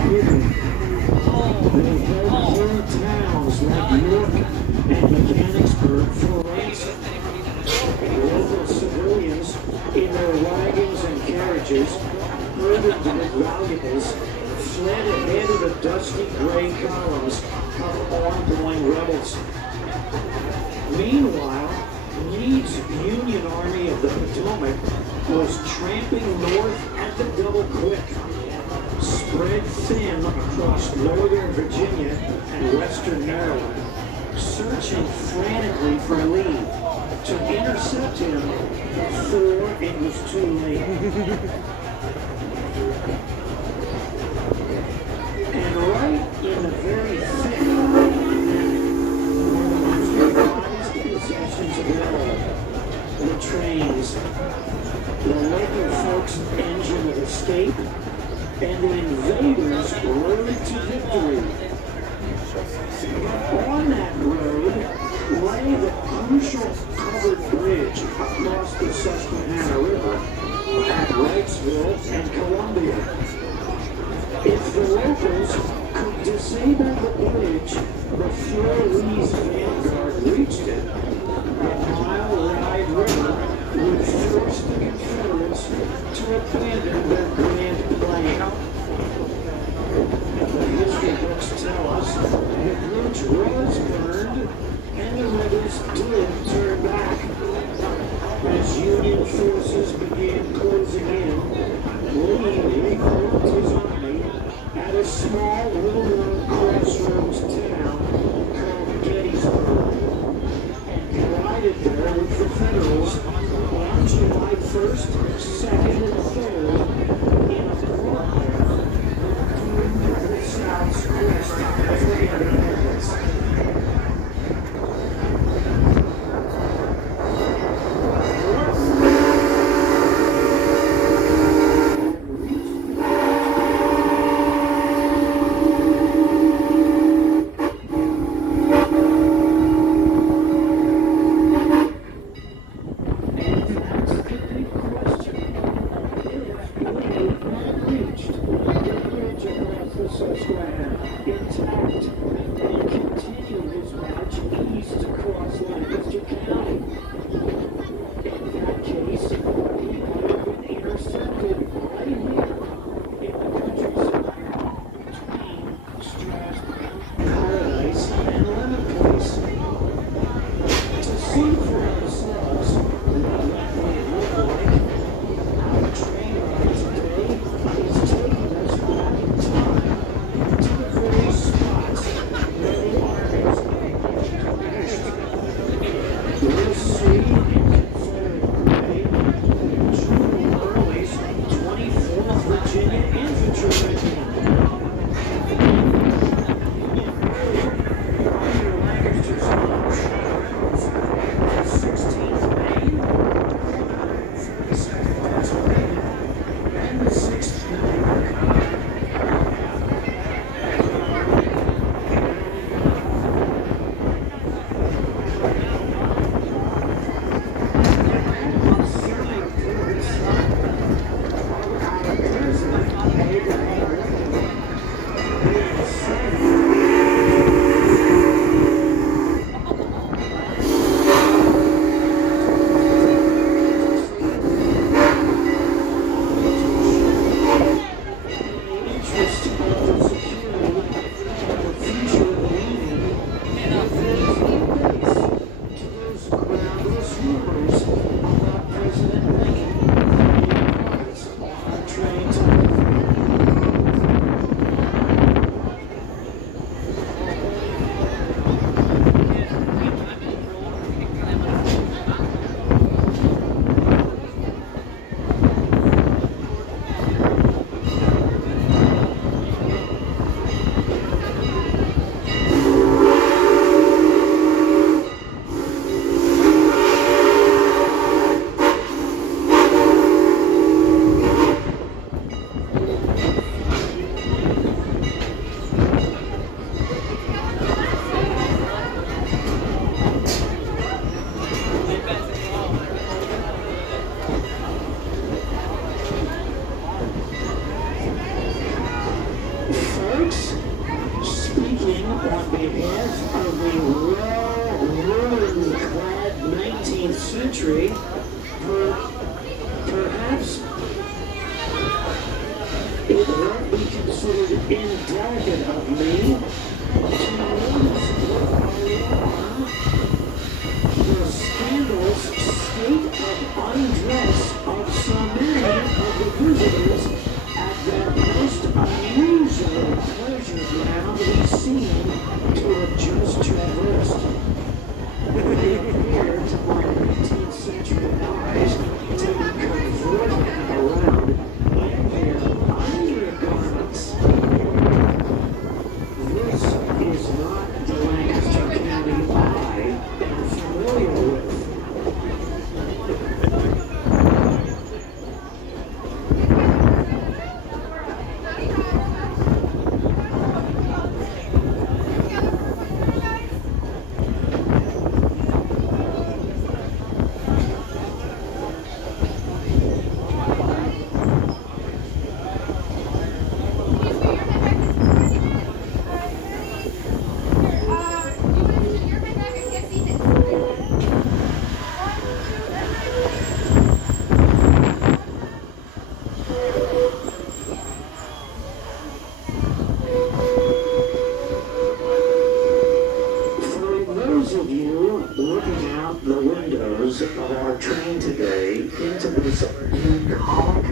hidden. They held whole towns like York and Mechanicsburg for ransom. Local civilians in their wagons and carriages, burdened with valuables, fled ahead of the dusty gray columns of ongoing rebels. Meanwhile, Meade's Union Army of the Potomac was tramping north at the double quick, spread thin across northern Virginia and western Maryland, searching frantically for Lee. To intercept him before it was too late. And right in the very thick were the most prized possessions of it all. The trains, the local folks' engine of escape, and the invaders' road to victory. On that road lay the crucial covered bridge across the Susquehanna River at Wrightsville and Columbia. If the locals could disable the bridge before Lee's vanguard reached it, the mile-wide river would force the Confederates to abandon their grand plan. The history books tell us the bridge was burned and the rebels did turn back. As Union forces began closing in, Lee regrouped his army at a small little crossroads town called Gettysburg and collided there with the Federals on July 1st, 2nd, and 3rd in a bloodbath to the South's quest for independence. folks, speaking on behalf of the ruin-clad 19th century, perhaps it won't be considered indelicate of me to notice the scandalous state of undress of so many of the visitors at that most unusual pleasure ground we seem to have just traversed. They appear to my 19th century eyes to be converted around in their undergarments. This is not the Lancaster County I am familiar with. Of you looking out the windows of our train today into this bucolic,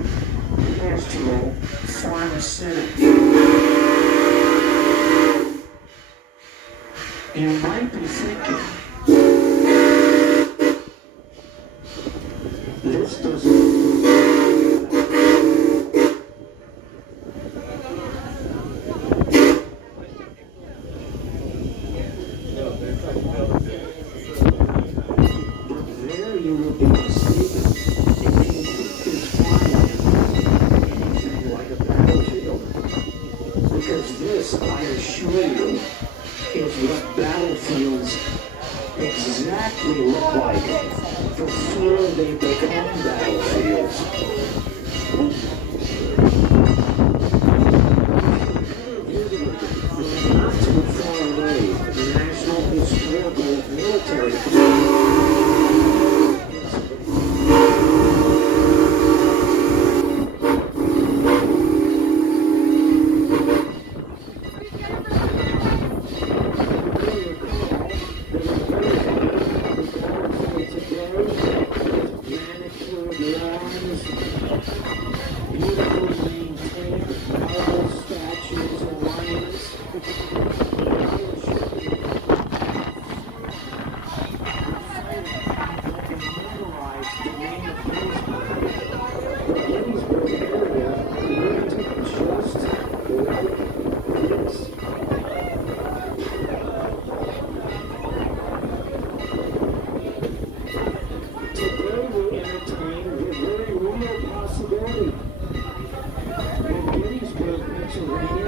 pastoral farm city, you might be thinking, this doesn't. You will be mistaken if you think this farmland is anything like a battlefield. Because this, I assure you, is what battlefields exactly look like before they become battlefields. Not too far away, the National Historical Military Park.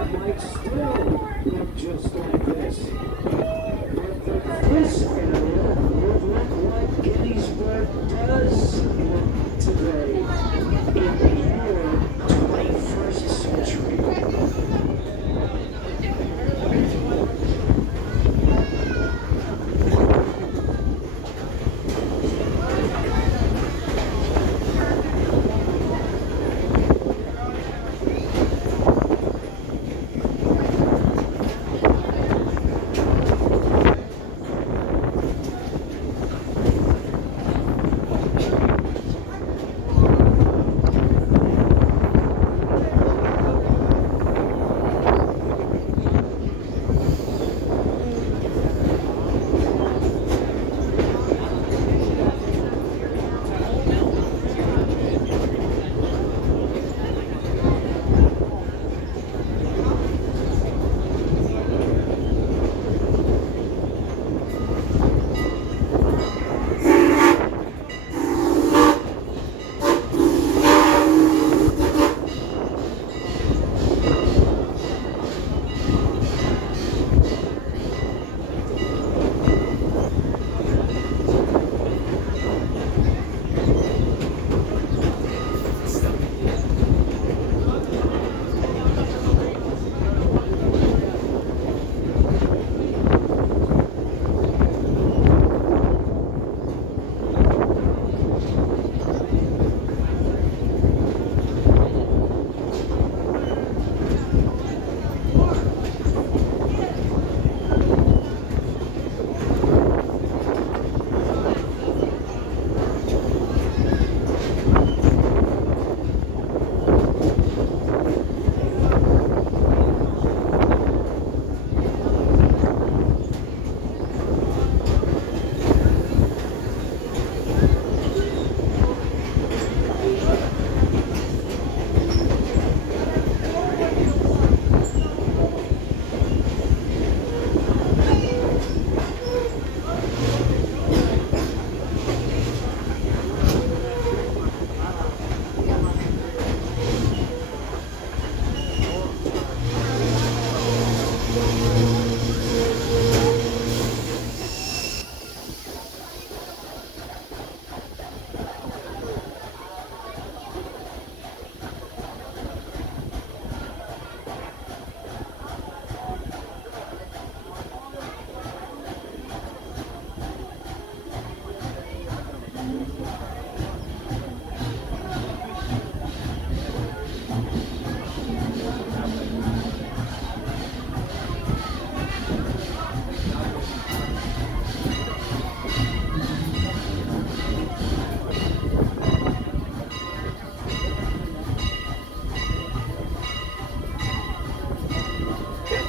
Might still look just like this. But this area would look like Gettysburg does look today in the year 21st century.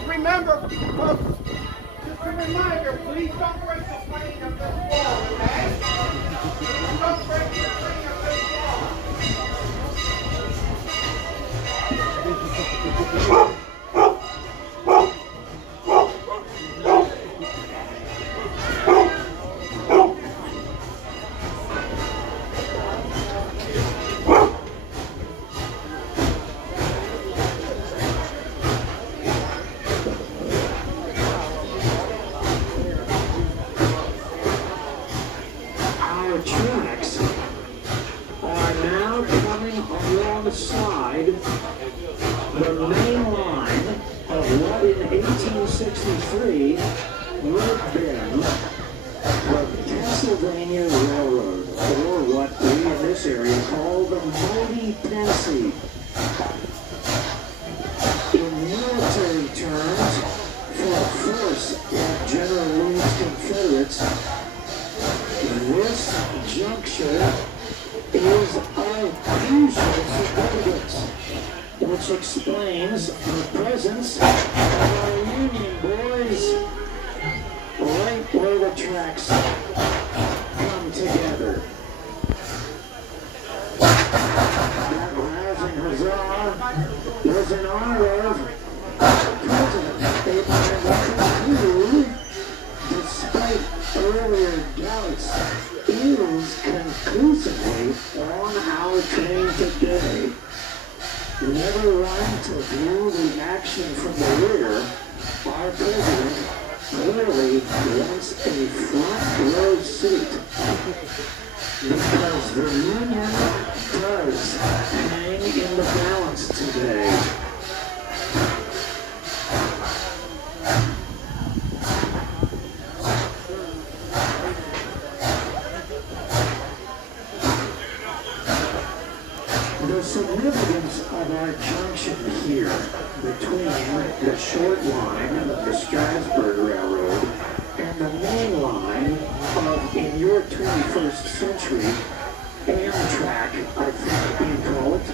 Remember, folks, just a reminder, please don't break the plane of this wall, okay? Please don't break the plane of this wall. Our tracks are now coming alongside the main line of what in 1863 would have been the Pennsylvania Railroad, or what we in this area call the Mighty Pensy. In military terms, for a force like General Lee's Confederates, this juncture is of crucial significance, which explains the presence of our Union boys right where the tracks come together. That rousing huzzah was in honor of President Abraham Lincoln, who, despite earlier doubts, is conclusively on our train today. Never run to view the action from the rear, our president clearly wants a front row seat, because the Union does hang in the balance today. The significance of our junction here between the short line of the Strasburg Railroad and the main line of, in your 21st century, Amtrak, I think you call it,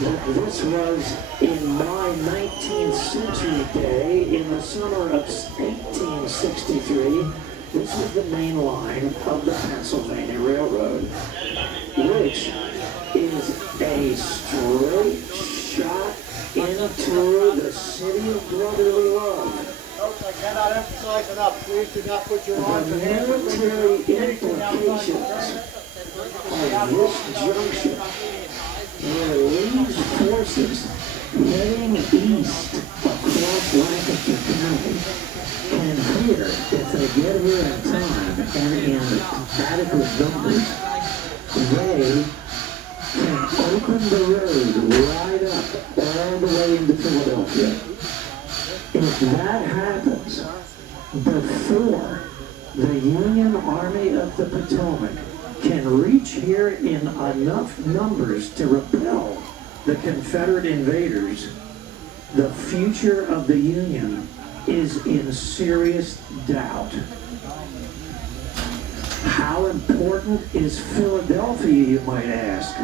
that this was in my 19th century day, in the summer of 1863, this was the main line of the Pennsylvania Railroad, which is a straight shot into the city of brotherly love. Folks, I cannot emphasize enough. Please do not put your arms The and hands military implications of this junction, where Lee's forces heading east across Lancaster County can here, if they get here in time and in adequate numbers, they can open the road right up all the way into Philadelphia. If that happens before the Union Army of the Potomac can reach here in enough numbers to repel the Confederate invaders, the future of the Union is in serious doubt. How important is Philadelphia, you might ask?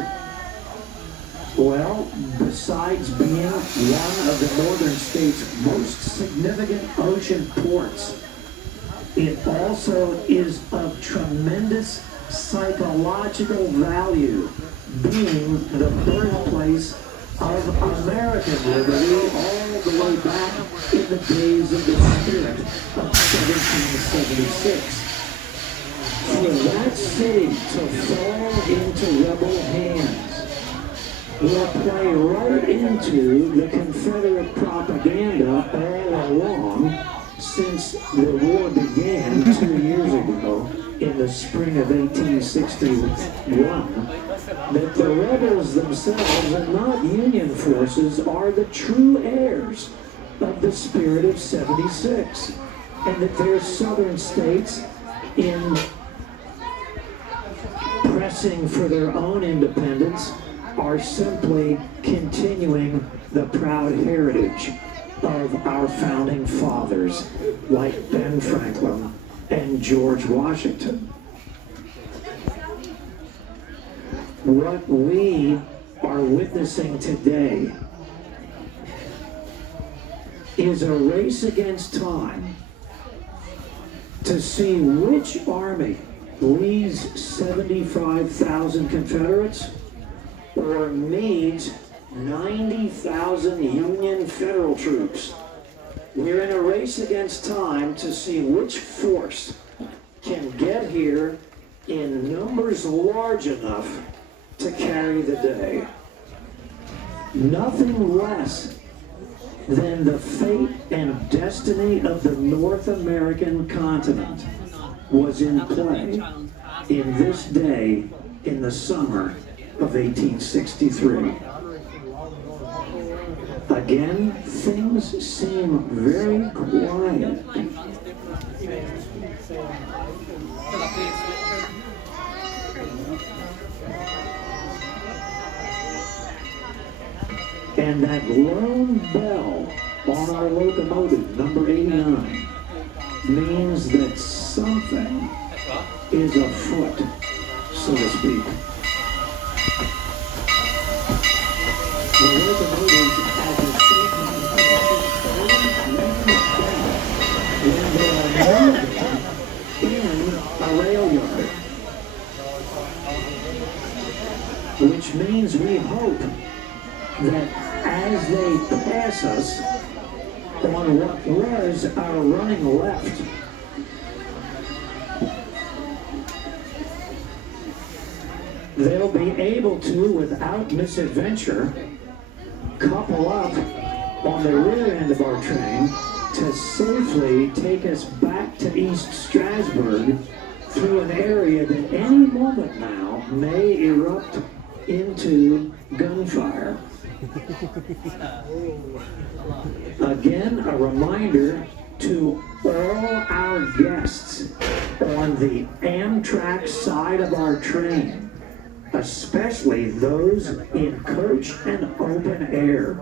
Well, besides being one of the northern state's most significant ocean ports, it also is of tremendous psychological value, being the birthplace of American liberty all the way back in the days of the spirit of 1776. For that city to fall into rebel hands will play right into the Confederate propaganda all since the war began 2 years ago, in the spring of 1861, that the rebels themselves and not Union forces are the true heirs of the spirit of 76, and that their southern states, in pressing for their own independence, are simply continuing the proud heritage of our founding fathers like Ben Franklin and George Washington. What we are witnessing today is a race against time to see which army leads 75,000 Confederates or needs 90,000 Union federal troops. We're in a race against time to see which force can get here in numbers large enough to carry the day. Nothing less than the fate and destiny of the North American continent was in play in this day in the summer of 1863. Again, things seem very quiet. And that lone bell on our locomotive, number 89, means that something is afoot, so to speak. The locomotive at the same time when they are moving in a rail yard, which means we hope that as they pass us on what was our running left, they'll be able to, without misadventure, couple up on the rear end of our train to safely take us back to East Strasburg through an area that any moment now may erupt into gunfire. Again, a reminder to all our guests on the Amtrak side of our train, especially those in coach and open air.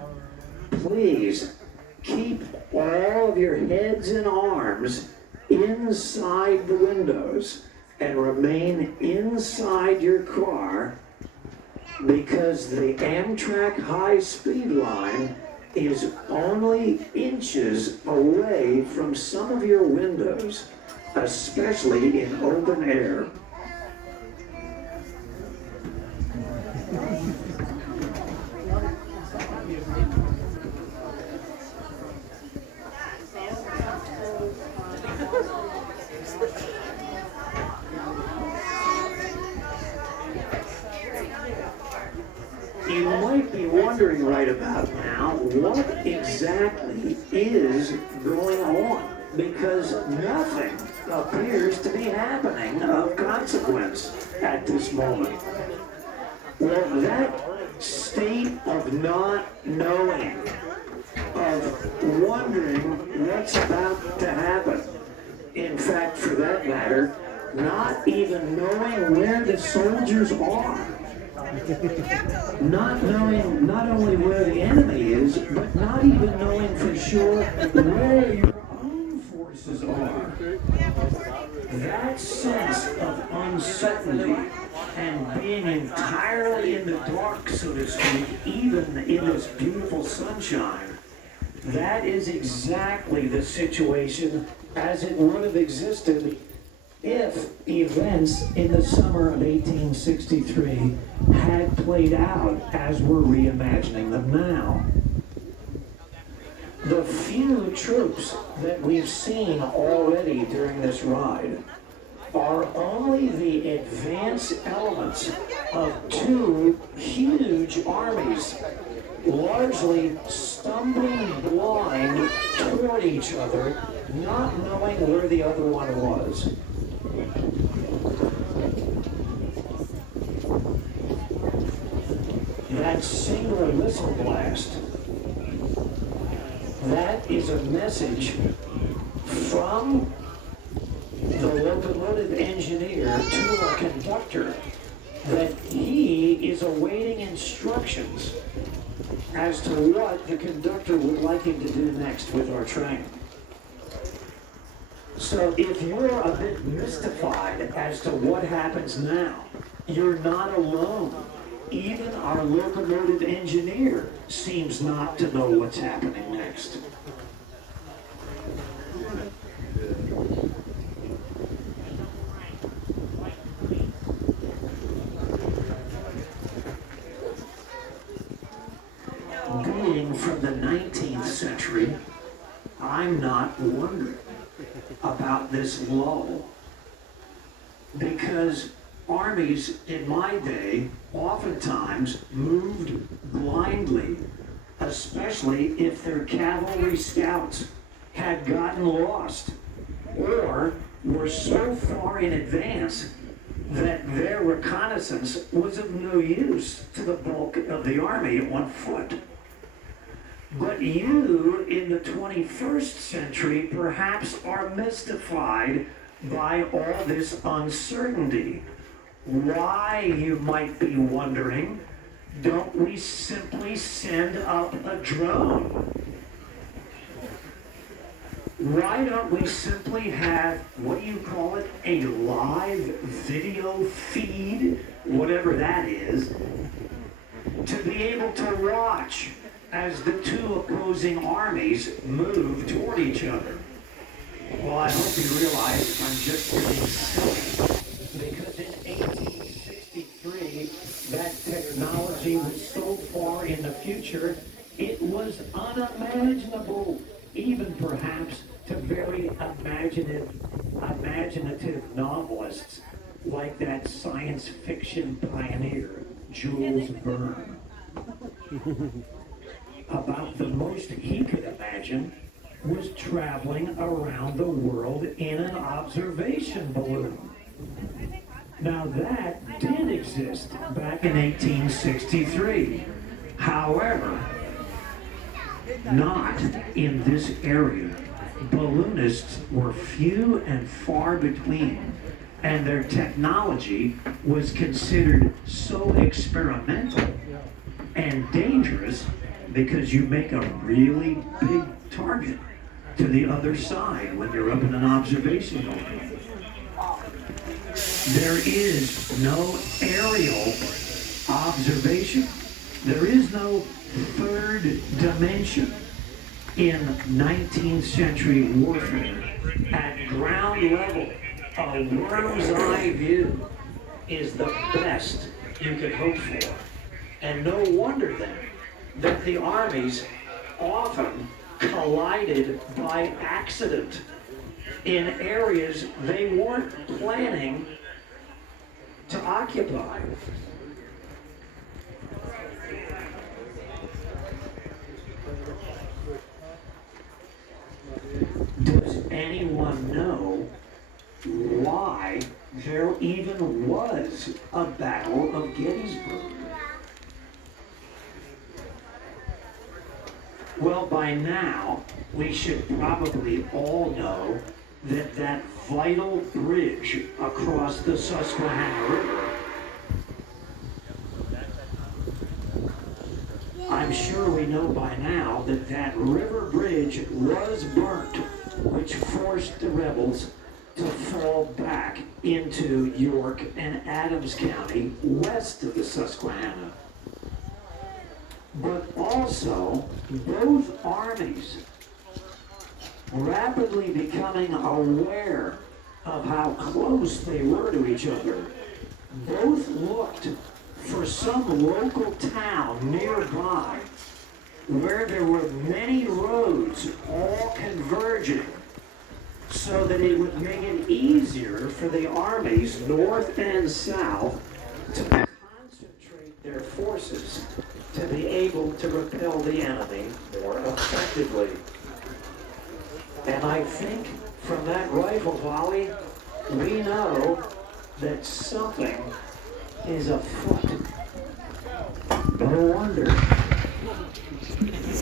Please keep all of your heads and arms inside the windows and remain inside your car, because the Amtrak high-speed line is only inches away from some of your windows, especially in open air. You might be wondering right about now what exactly is going on, because nothing appears to be happening of consequence at this moment. Well, that state of not knowing, of wondering what's about to happen, in fact, for that matter, not even knowing where the soldiers are, not knowing not only where the enemy is, but not even knowing for sure where your own forces are. That sense of uncertainty and being entirely in the dark, so to speak, even in this beautiful sunshine, that is exactly the situation as it would have existed if events in the summer of 1863 had played out as we're reimagining them now. The few troops that we've seen already during this ride are only the advance elements of two huge armies, largely stumbling blind toward each other, not knowing where the other one was. That single whistle blast, that is a message from the locomotive engineer to a conductor that he is awaiting instructions as to what the conductor would like him to do next with our train. So if you're a bit mystified as to what happens now, you're not alone. Even our locomotive engineer seems not to know what's happening next. Being from the 19th century, I'm not wondering about this lull, because armies in my day oftentimes moved blindly, especially if their cavalry scouts had gotten lost or were so far in advance that their reconnaissance was of no use to the bulk of the army on foot. But you, in the 21st century, perhaps are mystified by all this uncertainty. Why, you might be wondering, don't we simply send up a drone? Why don't we simply have, what do you call it, a live video feed, whatever that is, to be able to watch as the two opposing armies move toward each other? Well, I hope you realize I'm just being silly, because in 1863, that technology was so far in the future, it was unimaginable, even perhaps to very imaginative novelists like that science fiction pioneer, Jules Verne. About the most he could imagine was traveling around the world in an observation balloon. Now that did exist back in 1863. However, not in this area. Balloonists were few and far between, and their technology was considered so experimental and dangerous because you make a really big target to the other side when you're up in an observation balloon. There is no aerial observation. There is no third dimension in 19th century warfare. At ground level, a worm's eye view is the best you could hope for. And no wonder then that the armies often collided by accident in areas they weren't planning to occupy. Does anyone know why there even was a Battle of Gettysburg? Well, by now, we should probably all know that that vital bridge across the Susquehanna River, I'm sure we know by now that that river bridge was burnt, which forced the rebels to fall back into York and Adams County west of the Susquehanna. But also, both armies, rapidly becoming aware of how close they were to each other, both looked for some local town nearby where there were many roads all converging, so that it would make it easier for the armies north and south to concentrate their forces to be able to repel the enemy more effectively. And I think from that rifle volley, we know that something is afoot. No wonder